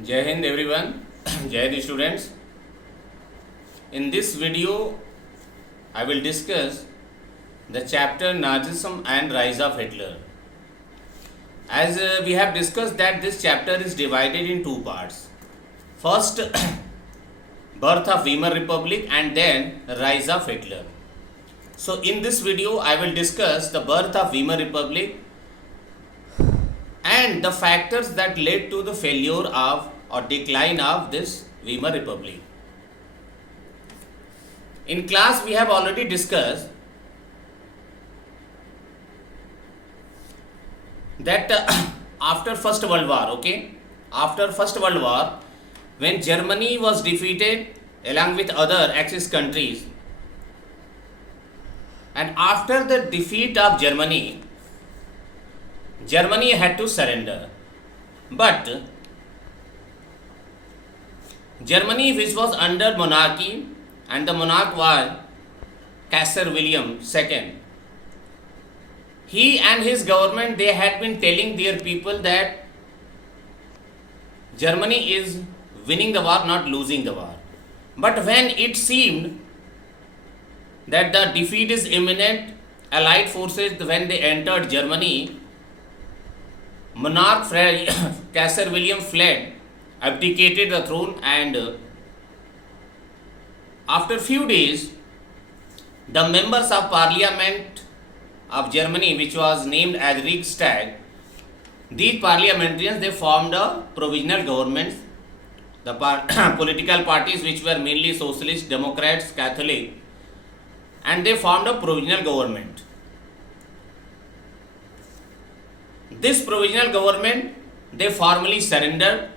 Jai Hind everyone, Jai Hind students. In this video, I will discuss the chapter Nazism and Rise of Hitler. As we have discussed that this chapter is divided in two parts. First, birth of Weimar Republic and then rise of Hitler. So in this video, I will discuss the birth of Weimar Republic and the factors that led to the failure of or decline of this Weimar Republic. In class, we have already discussed that after First World War, after First World War, when Germany was defeated along with other Axis countries, and after the defeat of Germany, Germany had to surrender. But Germany, which was under monarchy, and the monarch was Kaiser William II, he and his government, they had been telling their people that Germany is winning the war, not losing the war. But when it seemed that the defeat is imminent, Allied forces, when they entered Germany, monarch Kaiser William fled, abdicated the throne, and after few days, the members of parliament of Germany, which was named as Reichstag, these parliamentarians, they formed a provisional government. The political parties, which were mainly socialist, Democrats, Catholic, and they formed a provisional government. This provisional government, they formally surrendered,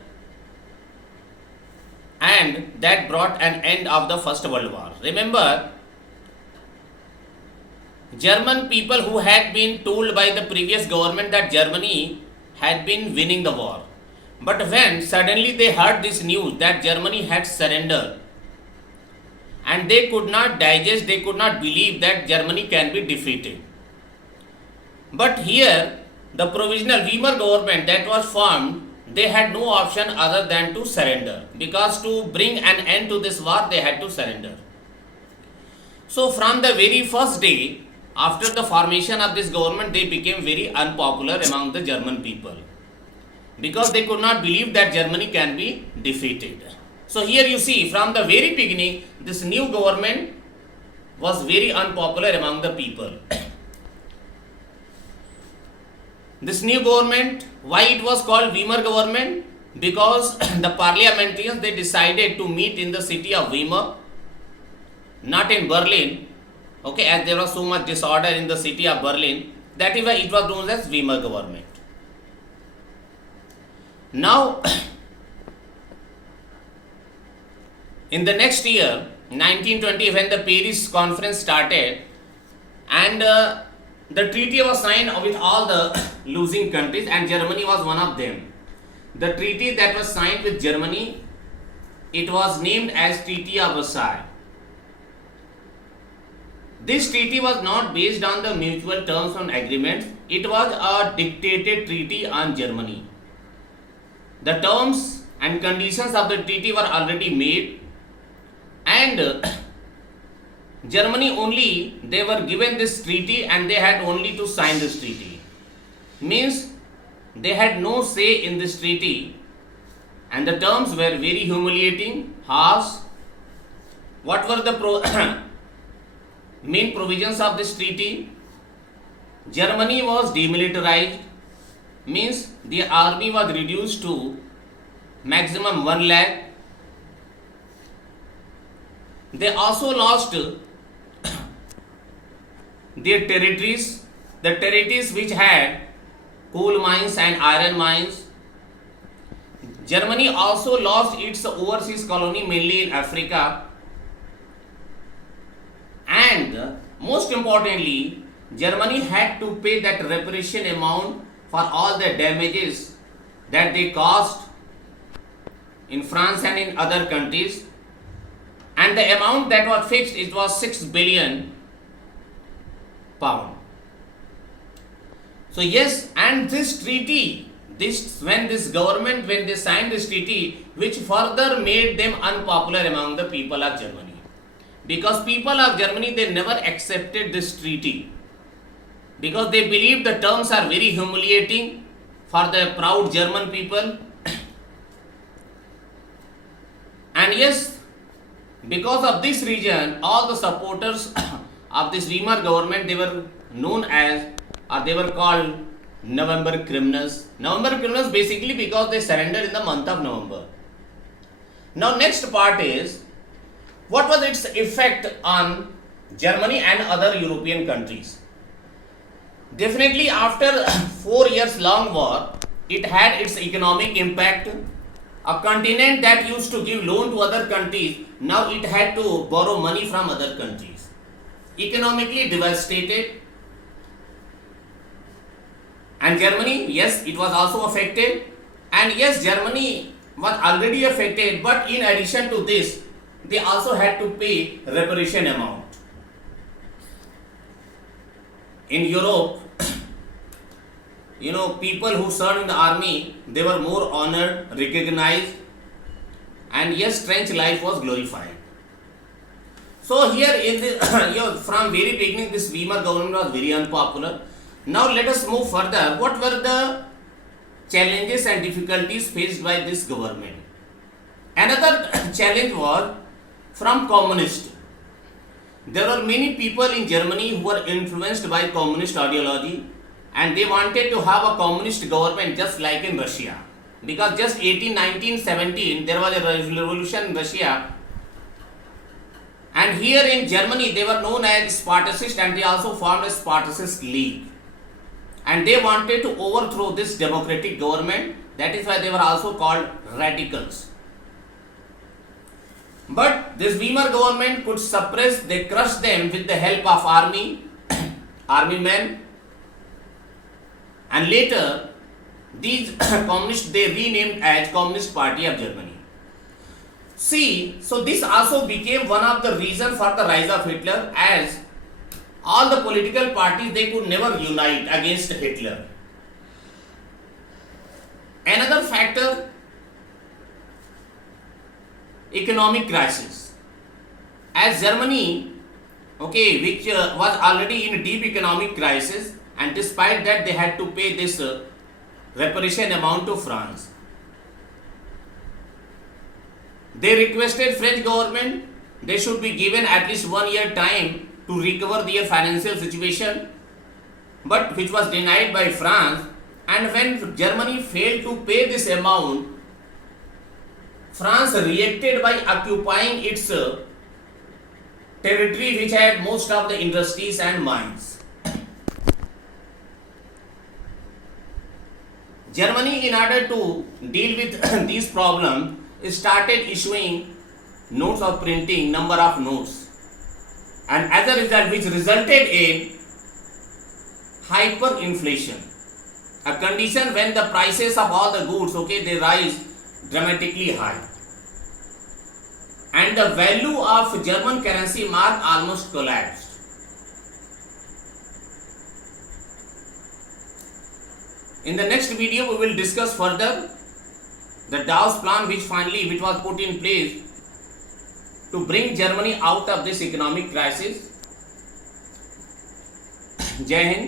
and that brought an end of the First World War. Remember, German people who had been told by the previous government that Germany had been winning the war. But when suddenly they heard this news that Germany had surrendered, and they could not digest, they could not believe that Germany can be defeated. But here, the provisional Weimar government that was formed, they had no option other than to surrender, because to bring an end to this war, they had to surrender. So from the very first day after the formation of this government, they became very unpopular among the German people, because they could not believe that Germany can be defeated. So here you see, from the very beginning, this new government was very unpopular among the people. This new government, why it was called Weimar government? Because the parliamentarians, they decided to meet in the city of Weimar, not in Berlin, as there was so much disorder in the city of Berlin. That is why it was known as Weimar government. Now, in the next year, 1920, when the Paris conference started, and the treaty was signed with all the losing countries, and Germany was one of them. The treaty that was signed with Germany, it was named as Treaty of Versailles. This treaty was not based on the mutual terms and agreements. It was a dictated treaty on Germany. The terms and conditions of the treaty were already made, and Germany only, they were given this treaty, and they had only to sign this treaty. Means they had no say in this treaty, and the terms were very humiliating, harsh. What were the main provisions of this treaty? Germany was demilitarized, means the army was reduced to maximum 1 lakh. They also lost their territories, the territories which had coal mines and iron mines. Germany also lost its overseas colony, mainly in Africa. And most importantly, Germany had to pay that reparation amount for all the damages that they caused in France and in other countries. And the amount that was fixed, it was 6 billion pound. So yes, and this treaty this government, when they signed this treaty, which further made them unpopular among the people of Germany, because people of Germany, they never accepted this treaty because they believe the terms are very humiliating for the proud German people. And yes, because of this reason, all the supporters of this Weimar government, they were known as, or they were called November criminals. November criminals basically because they surrendered in the month of November. Now next part is, what was its effect on Germany and other European countries? Definitely after 4 years long war, it had its economic impact. A continent that used to give loan to other countries, now it had to borrow money from other countries. Economically devastated. And Germany, yes, it was also affected. And yes, Germany was already affected, but in addition to this, they also had to pay reparation amount. In Europe, people who served in the army, they were more honored, recognized, and yes, trench life was glorified. So here in the, from very beginning, this Weimar government was very unpopular. Now let us move further. What were the challenges and difficulties faced by this government? Another challenge was from communist. There were many people in Germany who were influenced by communist ideology, and they wanted to have a communist government just like in Russia. Because just 1917, there was a revolution in Russia, and here in Germany they were known as Spartacists, and they also formed a Spartacist league. And they wanted to overthrow this democratic government. That is why they were also called radicals. But this Weimar government could suppress, they crushed them with the help of army, army men. And later, these communists, they renamed as Communist Party of Germany. See, so this also became one of the reasons for the rise of Hitler, as all the political parties, they could never unite against Hitler. Another factor, economic crisis. As Germany, which was already in a deep economic crisis, and despite that they had to pay this reparation amount to France. They requested French government, they should be given at least 1 year time to recover their financial situation, but which was denied by France. And when Germany failed to pay this amount, France reacted by occupying its territory which had most of the industries and mines. Germany, in order to deal with these problems, started issuing notes of printing, number of notes. And as a result, which resulted in hyperinflation, a condition when the prices of all the goods, they rise dramatically high. And the value of German currency mark almost collapsed. In the next video, we will discuss further the Dawes plan which was put in place to bring Germany out of this economic crisis. Jai Hind.